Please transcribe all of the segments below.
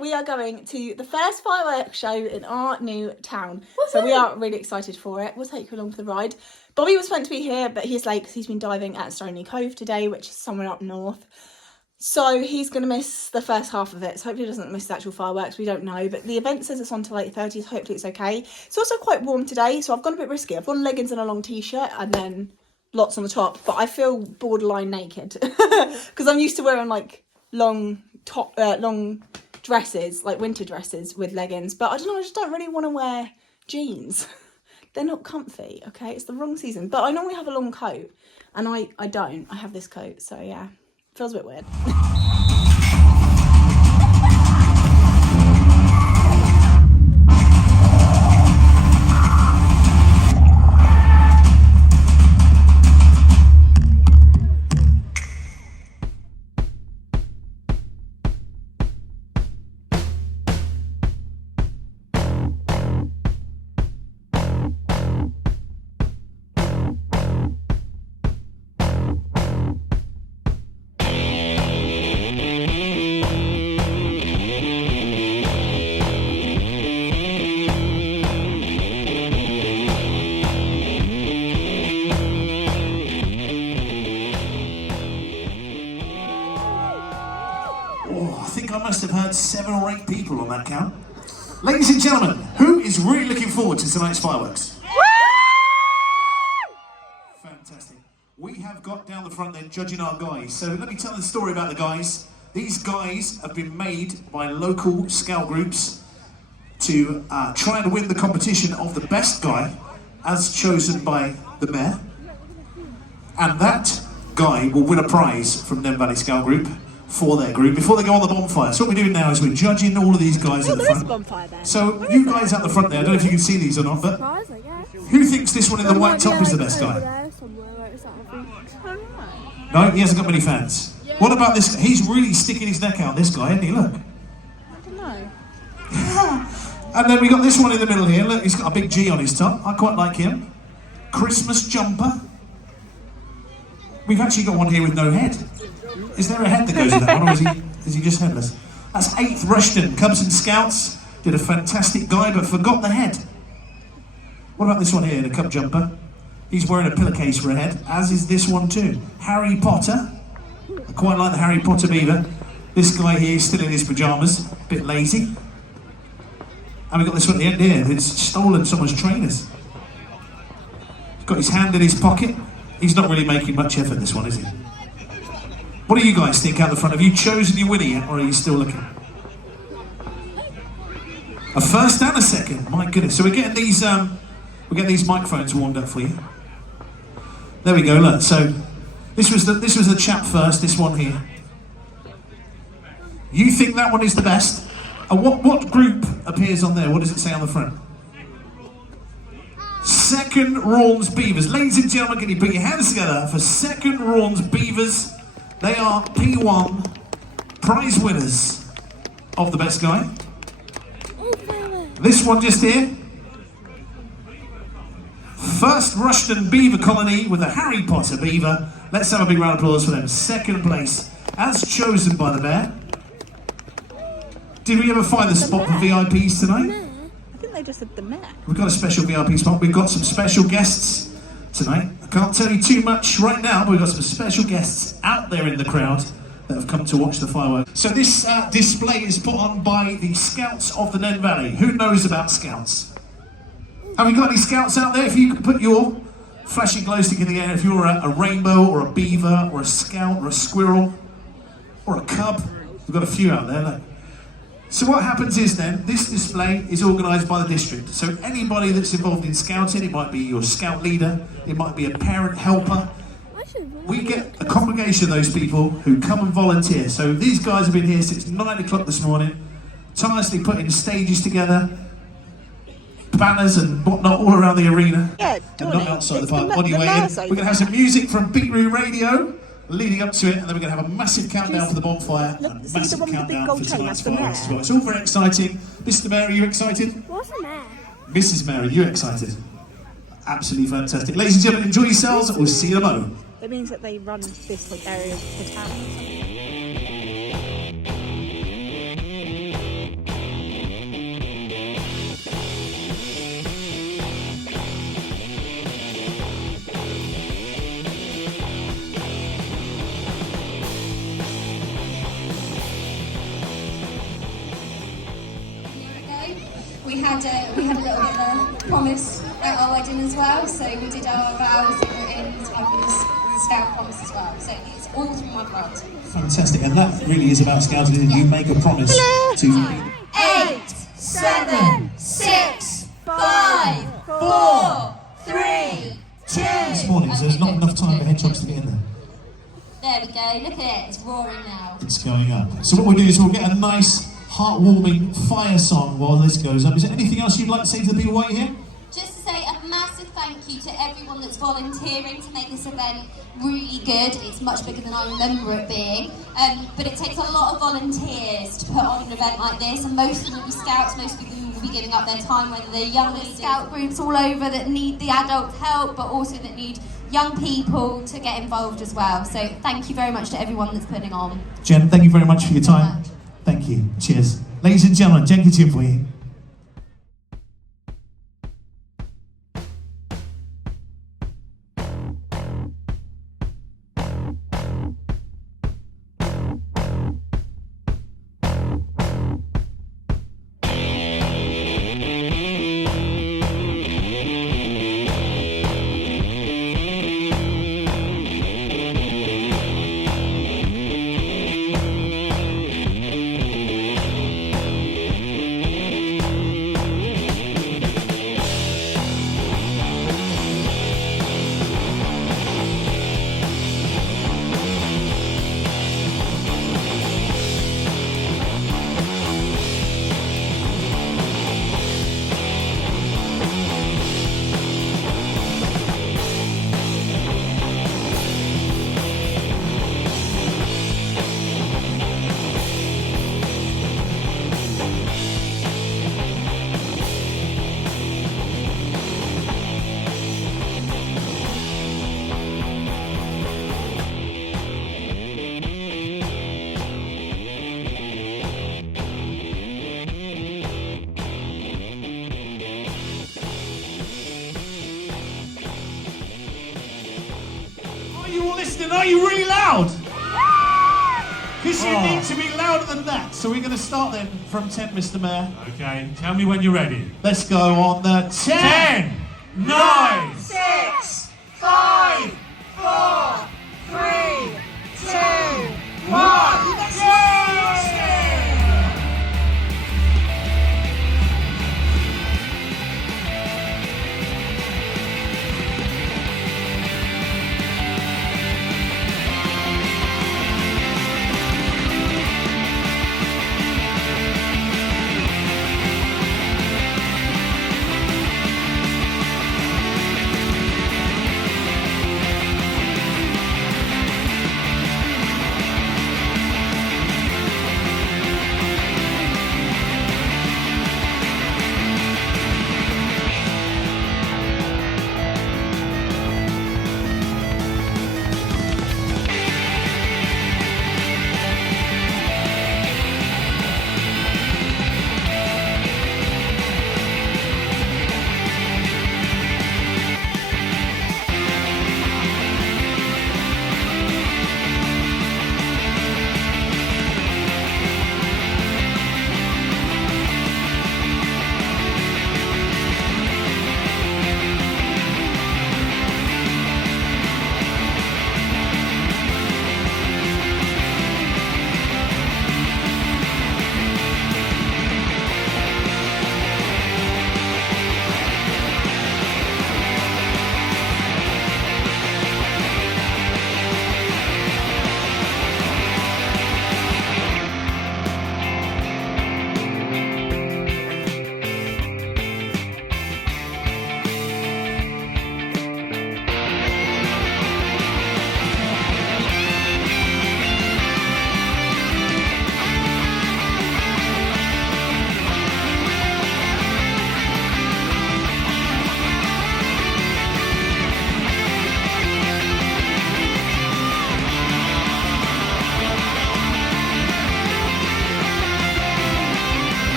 we are going to the first fireworks show in our new town. So we are really excited for it. We'll take you along for the ride. Bobby was meant to be here, but he's late because he's been diving at Stony Cove today, which is somewhere up north. So he's going to miss the first half of it. So hopefully he doesn't miss the actual fireworks. We don't know. But the event says it's on till 8:30, so hopefully it's okay. It's also quite warm today, so I've gone a bit risky. I've gone leggings and a long t-shirt and then lots on the top. But I feel borderline naked because I'm used to wearing like long dresses, like winter dresses with leggings. But I don't know, I just don't really want to wear jeans. They're not comfy, okay? It's the wrong season. But I normally have a long coat and I don't. I have this coat, so yeah. Feels a bit weird. I must have heard 7 or 8 people on that count. Ladies and gentlemen, who is really looking forward to tonight's fireworks? Fantastic. We have got down the front then judging our guys. So let me tell the story about the guys. These guys have been made by local scout groups to try and win the competition of the best guy as chosen by the mayor. And that guy will win a prize from Nen Valley Scout Group for their group before they go on the bonfire. So what we're doing now is we're judging all of these guys at the front. Bonfire there. So you guys at the front there, I don't know if you can see these or not, but who thinks this one in the white top is the best guy? No, he hasn't got many fans. What about this? He's really sticking his neck out, this guy, isn't he? Look. I don't know. And then we got this one in the middle here. Look, he's got a big G on his top. I quite like him. Christmas jumper. We've actually got one here with no head. Is there a head that goes with that one, or is he just headless? That's 8th Rushton, Cubs and Scouts. Did a fantastic guy, but forgot the head. What about this one here, the Cub jumper? He's wearing a pillowcase for a head, as is this one too. Harry Potter. I quite like the Harry Potter beaver. This guy here is still in his pyjamas, a bit lazy. And we've got this one at the end here, that's stolen someone's trainers. He's got his hand in his pocket. He's not really making much effort, this one, is he? What do you guys think out the front? Have you chosen your winner yet, or are you still looking? A first and a second, my goodness. So we're getting these microphones warmed up for you. There we go, look. So this was the chap first, this one here. You think that one is the best? And what group appears on there? What does it say on the front? Second Rawns Beavers. Ladies and gentlemen, can you put your hands together for Second Rawns Beavers? They are P1 prize winners of the best guy. This one just here. First Rushton Beaver Colony with a Harry Potter beaver. Let's have a big round of applause for them. Second place, as chosen by the mayor. Did we ever find the spot for VIPs tonight? I think they just said the mayor. We've got a special VIP spot. We've got some special guests tonight. I can't tell you too much right now, but we've got some special guests out there in the crowd that have come to watch the fireworks. So this display is put on by the Scouts of the Nen Valley. Who knows about Scouts? Have you got any Scouts out there? If you could put your flashing glow stick in the air, if you're a rainbow or a beaver or a scout or a squirrel or a cub. We've got a few out there, look. So what happens is then, this display is organised by the district. So anybody that's involved in scouting, it might be your scout leader, it might be a parent helper. We get a congregation of those people who come and volunteer. So these guys have been here since 9 o'clock this morning, tirelessly putting stages together, banners and whatnot all around the arena. Yeah, and not outside the park. On your way in, we're going to have some music from Beetroo Radio leading up to it, and then we're going to have a massive countdown for the bonfire and a massive countdown for tonight's fireworks as well. It's all very exciting. Mr. Mayor, are you excited? What's the mayor? Mrs. Mayor, are you excited? Absolutely fantastic. Ladies and gentlemen, enjoy yourselves. We'll see you tomorrow. That means that they run this like area of the town or something. we had a little bit of a promise at our wedding as well, so we did our vows in time with the Scout promise as well. So it's all through my blood. Fantastic, and that really is about scouting, isn't it? You make a promise to 8, 7, 6, 5, 4, 3, 2. this morning, so there's not enough time for hedgehogs to get in there. There we go, look at it, it's roaring now. It's going up. So what we'll do is we'll get a nice, heartwarming fire song while this goes up. Is there anything else you'd like to say to the people right here? Just to say a massive thank you to everyone that's volunteering to make this event really good. It's much bigger than I remember it being, but it takes a lot of volunteers to put on an event like this, and most of them will be scouts, most of them will be giving up their time, whether they're young scout groups all over that need the adult help, but also that need young people to get involved as well. So thank you very much to everyone that's putting on. Jen, thank you very much for your time. Thank you. Cheers. Ladies and gentlemen, Jen Kitchen for you. Are you really loud? Because you need to be louder than that. So we're going to start then from 10, Mr. Mayor. Okay, tell me when you're ready. Let's go on the 10, 9, 6, 5, 4, 3, 2, 1.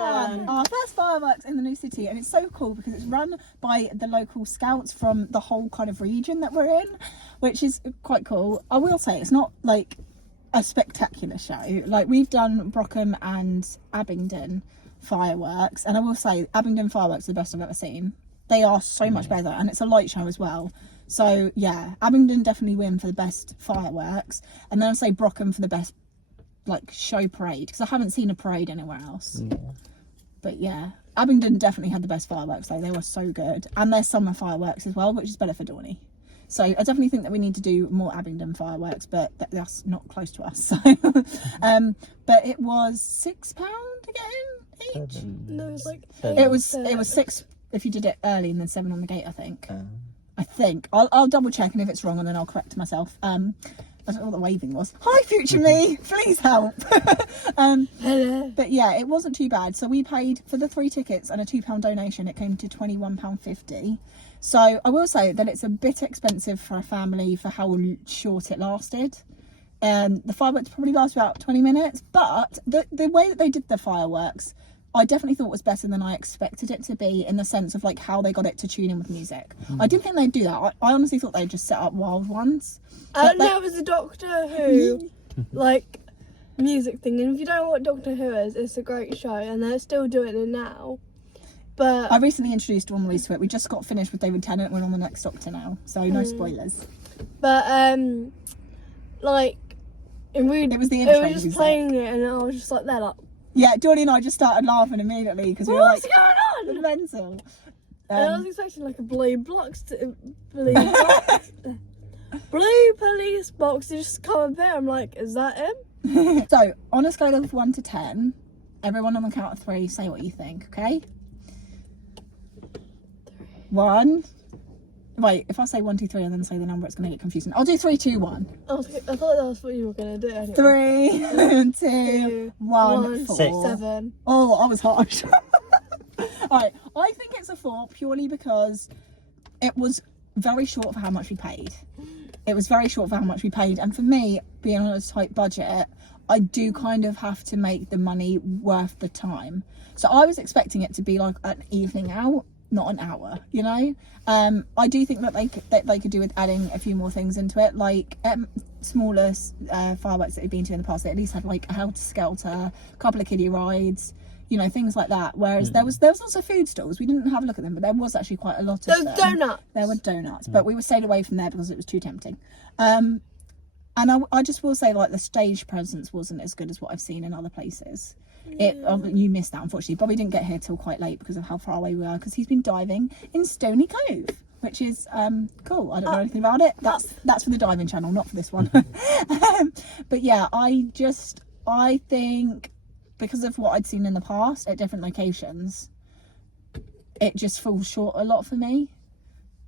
Our first fireworks in the new city, and it's so cool because it's run by the local scouts from the whole kind of region that we're in, which is quite cool. I will say it's not like a spectacular show. Like, we've done Brockham and Abingdon fireworks, and I will say Abingdon fireworks are the best I've ever seen. They are so much better, and it's a light show as well. So yeah, Abingdon definitely win for the best fireworks, and then I'll say Brockham for the best like show parade, because I haven't seen a parade anywhere else. But yeah, Abingdon definitely had the best fireworks though. They were so good, and their summer fireworks as well, which is better for Dawnie. So I definitely think that we need to do more Abingdon fireworks, but that's not close to us. So but it was £6 to get in each. No, it was like It was £6 if you did it early, and then £7 on the gate, I think. I think I'll double check, and if it's wrong, and then I'll correct myself. I don't know what the waving was. Hi, future me, please help. hello. But yeah, it wasn't too bad. So we paid for the 3 tickets and a £2 donation. It came to £21.50. So I will say that it's a bit expensive for a family for how short it lasted. The fireworks probably last about 20 minutes, but the way that they did the fireworks, I definitely thought was better than I expected it to be, in the sense of like how they got it to tune in with music. I didn't think they'd do that. I honestly thought they'd just set up wild ones. There was a Doctor Who like music thing, and if you don't know what Doctor Who is, it's a great show, and they're still doing it now. But I recently introduced Dawn-louise to it. We just got finished with David Tennant. We're on the next Doctor now, so no spoilers. But like it was the intro just music. playing it, and I was just like there, like, Yeah, Dawnie and I just started laughing immediately because we were what's like, going on? mental. And I was expecting like a blue police box to just come up there. I'm like, is that him? So, on a scale of 1 to 10, everyone on the count of 3, say what you think, okay? 1. Wait, if I say 1, 2, 3 and then say the number, it's going to get confusing. I'll do 3, 2, 1. I thought that was what you were going to do. Anyway. 3, 2, 1, 4. 7. Oh, I was harsh. Alright, I think it's a 4 purely because it was very short for how much we paid. It was very short for how much we paid, and for me, being on a tight budget, I do kind of have to make the money worth the time. So I was expecting it to be like an evening out, not an hour, you know. I do think that they could do with adding a few more things into it, like smaller fireworks that we've been to in the past. They at least had like a helter-skelter, a couple of kiddie rides, you know, things like that. Whereas there was lots of food stalls. We didn't have a look at them, but there was actually quite a lot of them. Donuts. There were donuts, but we were stayed away from there because it was too tempting. And I just will say, like, the stage presence wasn't as good as what I've seen in other places. You missed that, unfortunately. Bobby didn't get here till quite late because of how far away we are, because he's been diving in Stony Cove, which is cool. I don't know anything about it. That's for the diving channel, not for this one. But yeah, I think because of what I'd seen in the past at different locations, it just falls short a lot for me.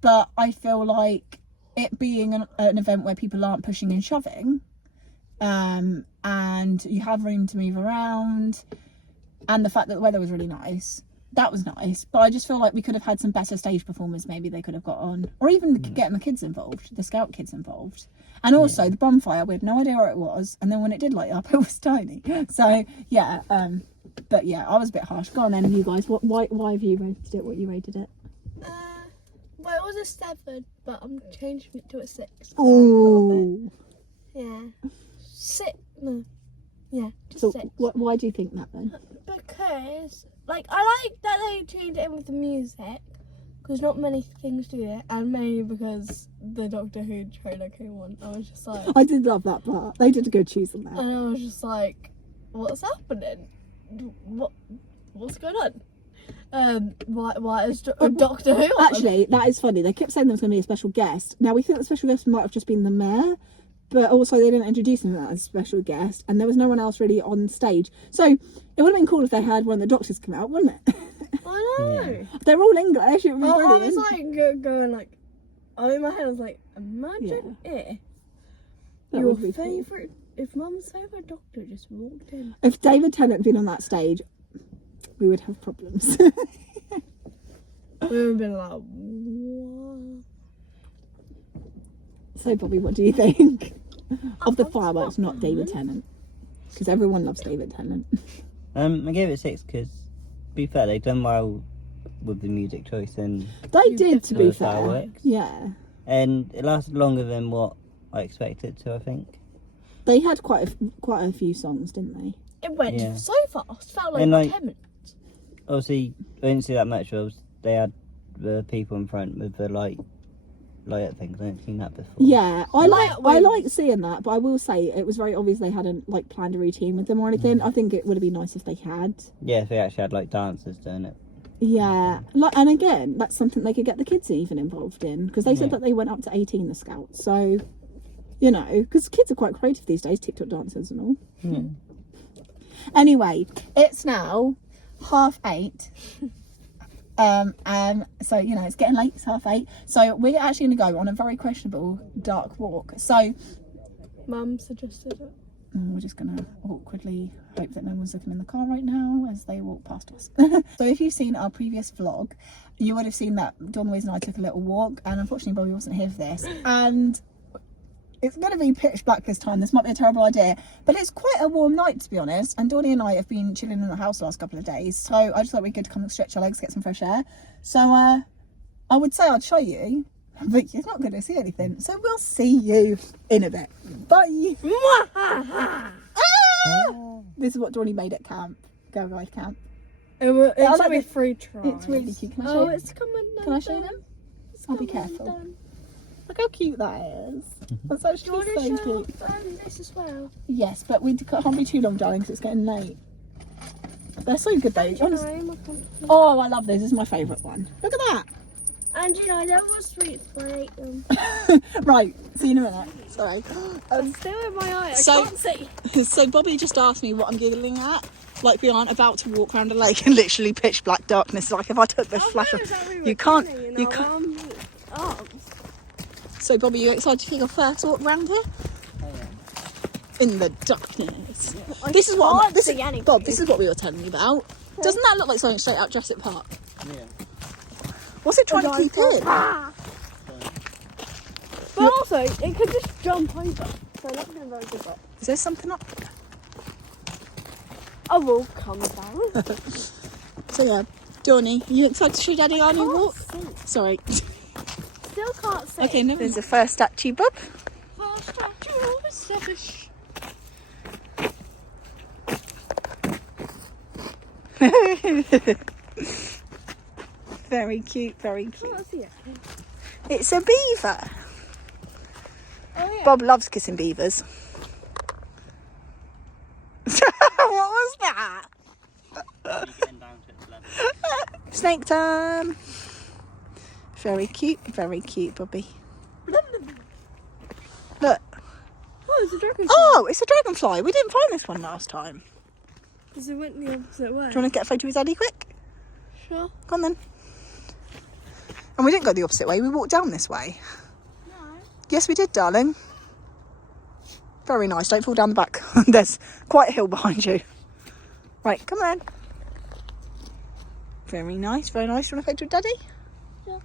But I feel like it being an event where people aren't pushing and shoving, and you have room to move around, and the fact that the weather was really nice, that was nice. But I just feel like we could have had some better stage performers. Maybe they could have got on, or even getting the kids involved, the scout kids involved. And also the bonfire, we had no idea where it was, and then when it did light up, it was tiny. So yeah, but yeah, I was a bit harsh. Go on then, you guys. Why have you rated it? What you rated it? Well, it was a 7, but I'm changing it to a 6. Oh. Yeah. 6. No. Yeah, just So 6. why do you think that then? Because, like, I like that they tuned it in with the music, because not many things do it, and mainly because the Doctor Who trailer came on. I was just like, I did love that part. They did a good choose on that. and I was just like, what's happening? What's going on? Why is Doctor Who on? Actually, that is funny. They kept saying there was going to be a special guest. Now, we think the special guest might have just been the mayor, but also they didn't introduce him as a special guest, and there was no one else really on stage. So it would have been cool if they had one of the doctors come out, wouldn't it? I know. Yeah. They're all English. It would be I brilliant. was like going like, in my head I was like, imagine if That your would be cool. favourite, if Mum's favourite Doctor just walked in. If David Tennant had been on that stage, we would have problems. We would have been like, what? So, Bobby, what do you think of the fireworks, not David Tennant? Because everyone loves David Tennant. I gave it 6 because be fair, they've done well with the music choice and They did, to be the fair. fireworks. Yeah. And it lasted longer than what I expected to, I think. They had quite a few songs, didn't they? It went Yeah. so fast. Felt like, And, like, 10 minutes. Obviously, I didn't see that much, but they had the people in front with the light things. I hadn't seen that before. Yeah, I Light like seeing that, but I will say it was very obvious they hadn't like planned a routine with them or anything. I think it would have been nice if they had. Yeah, if they actually had like dancers doing it. Yeah, like, and again, that's something they could get the kids even involved in, because they said that they went up to 18, the Scouts. So, you know, because kids are quite creative these days, TikTok dancers and all. Yeah. Anyway, it's now 8:30. So, you know, it's getting late, it's 8:30. So we're actually going to go on a very questionable dark walk. So Mum suggested it. we're just going to awkwardly hope that no one's looking in the car right now as they walk past us. So if you've seen our previous vlog, you would have seen that Dawn-louise and I took a little walk, and unfortunately Bobby wasn't here for this. And it's going to be pitch black this time. This might be a terrible idea, but it's quite a warm night, to be honest. And Dawnie and I have been chilling in the house the last couple of days, so I just thought it'd be good to come and stretch our legs, get some fresh air. So I would say I'd show you, but you're not going to see anything. So we'll see you in a bit. Bye. This is what Dawnie made at camp, Go Guide camp. It's I like only this. 3 tries. It's really cute. Can I show Oh, you? it's coming down. Can I show them? I'll be careful. Look how cute that is. That's actually so cute. This as well. Yes, but we can't be too long, darling, because it's getting late. They're so good though. Honestly. Oh, I love this. This is my favourite one. Look at that. And you know, there was sweets, but I ate them. Right, see you in a minute. Sorry. I'm still in my eye. I So- can't see. So Bobby just asked me what I'm giggling at. Like we aren't about to walk around a lake in literally pitch black darkness. Like if I took this flash off, you can't. You can't. Arms. So Bobby, you excited for your first walk around here? In the darkness. This is what can't see anything. Bob. This is what we were telling you about. Doesn't that look like something straight out Jurassic Park? Yeah. What's it trying to keep in? But also, it could just jump over. So that's not very good. But Is there something up? I will come down. So yeah, Dawnie, you excited to show Daddy our new walk? Sorry. Still can't see. Okay, no. There's the first statue, Bob. Very cute, very cute. Can't see it. It's a beaver. Oh yeah. Bob loves kissing beavers. What was that? Snake time. Very cute, Bobby. Look. Oh, it's a dragon. Oh, it's a dragonfly. We didn't find this one last time. Because it went the opposite way. Do you want to get a photo with Daddy quick? Sure. Go on then. And we didn't go the opposite way. We walked down this way. No. Yes, we did, darling. Very nice. Don't fall down the back. There's quite a hill behind you. Right, come on. Very nice, very nice. Do you want a photo with Daddy? Yeah.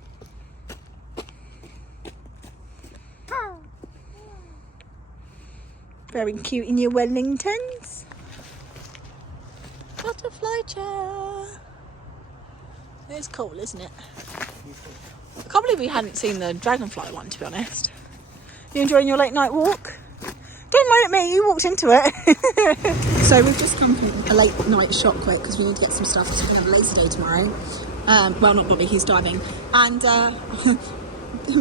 Very cute in your Wellingtons. Butterfly chair. It's cool, isn't it? I can't believe we hadn't seen the dragonfly one, to be honest. You enjoying your late night walk? Don't moan at me, you walked into it. So we've just come from a late night shop quick because we need to get some stuff so we can have a lazy day tomorrow. Well, not Bobby, he's diving. And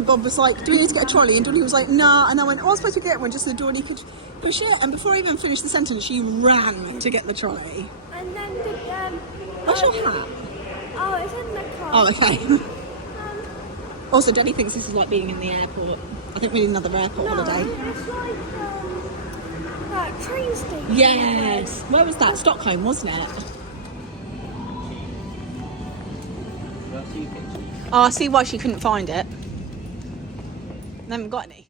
Bob was like, do we need to get a trolley? And Dawnie was like, nah. And I went, oh, I was supposed to get one just so Dawnie could push it. And before I even finished the sentence, she ran to get the trolley. And then the Where's your hat? oh, it's in the car. Oh, okay. Also, Daddy thinks this is like being in the airport. I think we need another airport holiday. It's like that train station. Yes. Where was that? Stockholm, wasn't it? Oh, I see why she couldn't find it. They haven't got any.